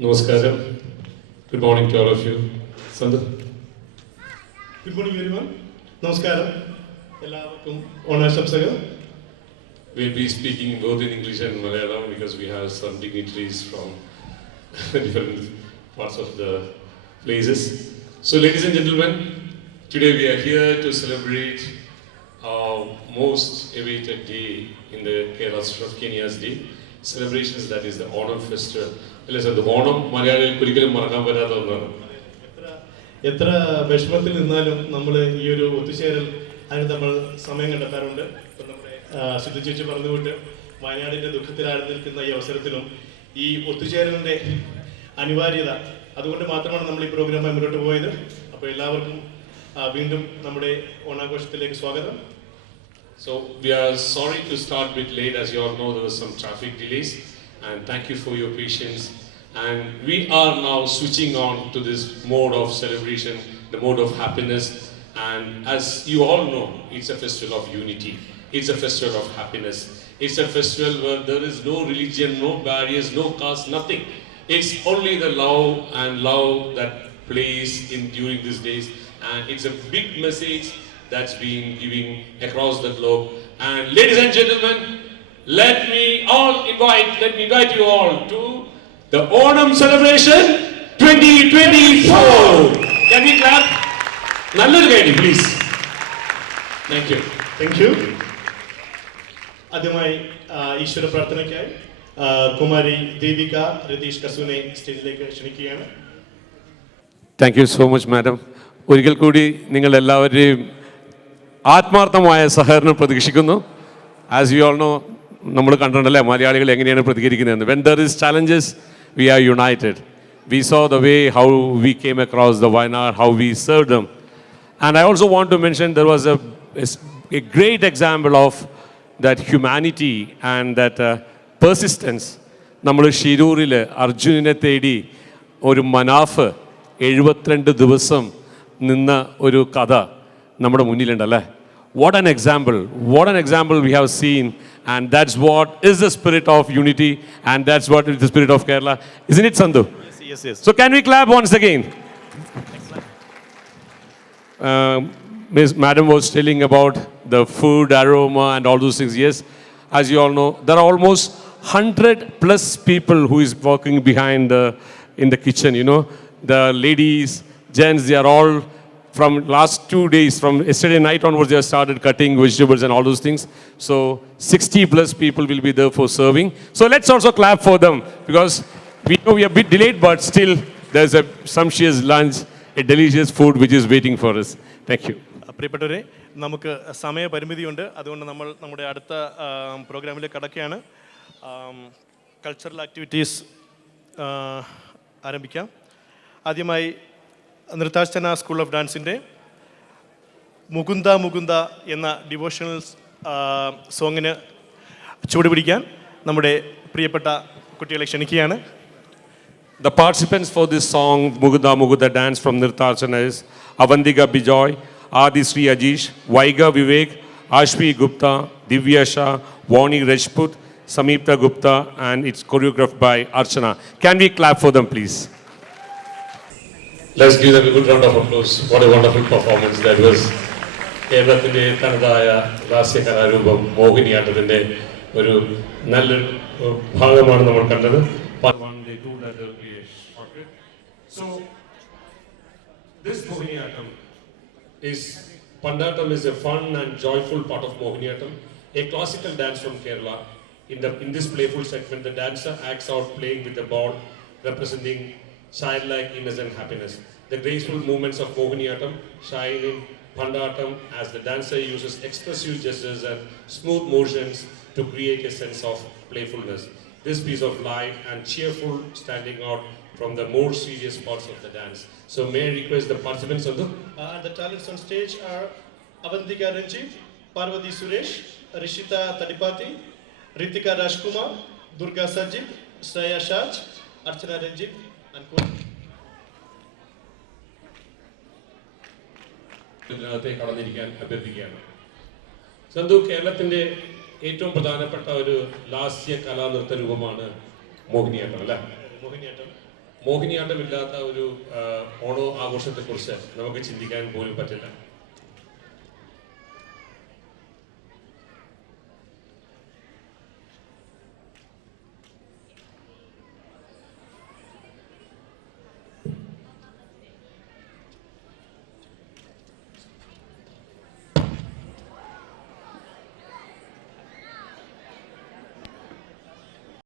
Namaskaram. Good morning to all of you. Sandhu. Good morning everyone. Namaskaram. എല്ലാവർക്കും ഓണാശംസകൾ. We'll be speaking both in English and Malayalam because we have some dignitaries from different parts of the places. So, ladies and gentlemen, today we are here to celebrate our most awaited day in the Kerala state of Kenya's day. Celebrations, that is the Onam festival. The Onam മലയാളിയിൽ ഒരിക്കലും മറക്കാൻ പറ്റാത്ത ഒന്നാണ്. എത്ര വിഷമത്തിൽ നിന്നാലും നമ്മൾ ഈ ഒരു ഒത്തുചേരൽ അതിന് നമ്മൾ സമയം കണ്ടെത്താറുണ്ട്. ഇപ്പം നമ്മുടെ സിദ്ധു ചേച്ചി പറഞ്ഞുകൊണ്ട് വയനാടിൻ്റെ ദുഃഖത്തിലാഴ്ന്നു നിൽക്കുന്ന ഈ അവസരത്തിലും ഈ ഒത്തുചേരലിൻ്റെ അനിവാര്യത അതുകൊണ്ട് മാത്രമാണ് നമ്മൾ ഈ പ്രോഗ്രാമായി മുന്നോട്ട് പോയത്. അപ്പോൾ എല്ലാവർക്കും വീണ്ടും നമ്മുടെ ഓണാഘോഷത്തിലേക്ക് സ്വാഗതം. So we are sorry to start a bit late, as you all know there was some traffic delays, and thank you for your patience. And we are now switching on to this mode of celebration, the mode of happiness. And as you all know, it's a festival of unity. It's a festival of happiness. It's a festival where there is no religion, no barriers, no caste, nothing. It's only the love and love that plays in during these days. And it's a big message that's been giving across the globe. And ladies and gentlemen, let me invite you all to the Onam celebration 2024. Can we clap? Nallar gaidi, please. Thank you. Thank you. ആദ്യമായി ഈശ്വര പ്രാർത്ഥനയ്ക്കായി കുമാരി ദേവിക രതീഷ് കസുവിനെ സ്റ്റേജിലേക്ക് ക്ഷണിക്കുകയാണ്. Thank you so much madam. ഒരിക്കൽ കൂടി നിങ്ങളെല്ലാവരെയും ആത്മാർത്ഥമായ സഹകരണം പ്രതീക്ഷിക്കുന്നു. ആസ് യു ഓൾ നോ, നമ്മൾ കണ്ടിട്ടുണ്ടല്ലേ മലയാളികൾ എങ്ങനെയാണ് പ്രതികരിക്കുന്നതെന്ന്. When there is challenges we are united. We saw the way how we came across the Wayanad, how we served them. And I also want to mention there was a great example of that humanity and that persistence. നമ്മൾ ഷിരൂരിൽ അർജുനനെ തേടി ഒരു മനാഫ് 72 ദിവസം നിന്ന ഒരു കഥ നമ്മുടെ മുന്നിലുണ്ടല്ലേ. What an example we have seen, and that's what is the spirit of unity, and that's what is the spirit of Kerala, isn't it, Sandhu? Yes. So can we clap once again? Ms. Madam was telling about the food aroma and all those things. Yes, as you all know, there are almost 100+ people who is working behind in the kitchen. You know, the ladies, gents, they are all from last 2 days, from yesterday night onwards, they have started cutting vegetables and all those things. So 60+ people will be there for serving. So let's also clap for them, because we know we are a bit delayed, but still there's a sumptuous lunch, a delicious food which is waiting for us. Thank you. പ്രിയപ്പെട്ടവരെ, നമുക്ക് സമയപരിമിതിയുണ്ട്. അതുകൊണ്ട് നമ്മൾ നമ്മുടെ അടുത്ത പ്രോഗ്രാമിലേക്ക് കടക്കുകയാണ്. Cultural activities ആരംഭിക്കാം. ആദ്യമായി നൃത്താർച്ചന സ്കൂൾ ഓഫ് ഡാൻസിൻ്റെ മുകുന്ദ മുകുന്ദ എന്ന ഡിവോഷണൽ സോങ്ങിന് ചുവടുപിടിക്കാൻ നമ്മുടെ പ്രിയപ്പെട്ട കുട്ടികളെ ക്ഷണിക്കുകയാണ്. The participants for this song, Mukunda Mukunda dance from Nirtarchana, is Avantika Bijoy, Adi Sri Ajish, Vaiga Vivek, Ashvi Gupta, Divya Shah, Vani Rajput, Samipta Gupta, and it's choreographed by Archana. Can we clap for them, please? Let's give them a good round of applause. What a wonderful performance that was. കേരളത്തിൻ്റെ തനതായ ഹാസ്യകലാരൂപം മോഹിനിയാട്ടത്തിൻ്റെ ഒരു നല്ലൊരു ഭാഗമാണ് നമ്മൾ കണ്ടത്. So this Mohiniyattam Pandatam is a fun and joyful part of Mohiniyattam, a classical dance from Kerala. In this playful segment, the dancer acts out playing with the ball, representing childlike innocent happiness. The graceful movements of Mohiniyattam shine in Pandatam as the dancer uses expressive gestures and smooth motions to create a sense of playfulness. This piece of light and cheerful standing out from the more serious parts of the dance. So may I request the participants on The talents on stage are Avantika Ranjit, Parvati Suresh, Rishita Tadipati, Ritika Rajkumar, Durga Sajid, Shreya Shaj, Archana Ranjit, and co. ഇതിനകത്തേക്ക് കടന്നിരിക്കാൻ അഭ്യർത്ഥിക്കുകയാണ്. സന്ധു, കേരളത്തിൻ്റെ ഏറ്റവും പ്രധാനപ്പെട്ട ഒരു ലാസ്യ കലാനൃത്ത രൂപമാണ് മോഹിനിയാട്ടം, അല്ലേ? മോഹിനിയാട്ടം മോഹിനിയാട്ടമില്ലാത്ത ഒരു ഓണോ ആഘോഷത്തെക്കുറിച്ച് നമുക്ക് ചിന്തിക്കാൻ പോലും പറ്റില്ല.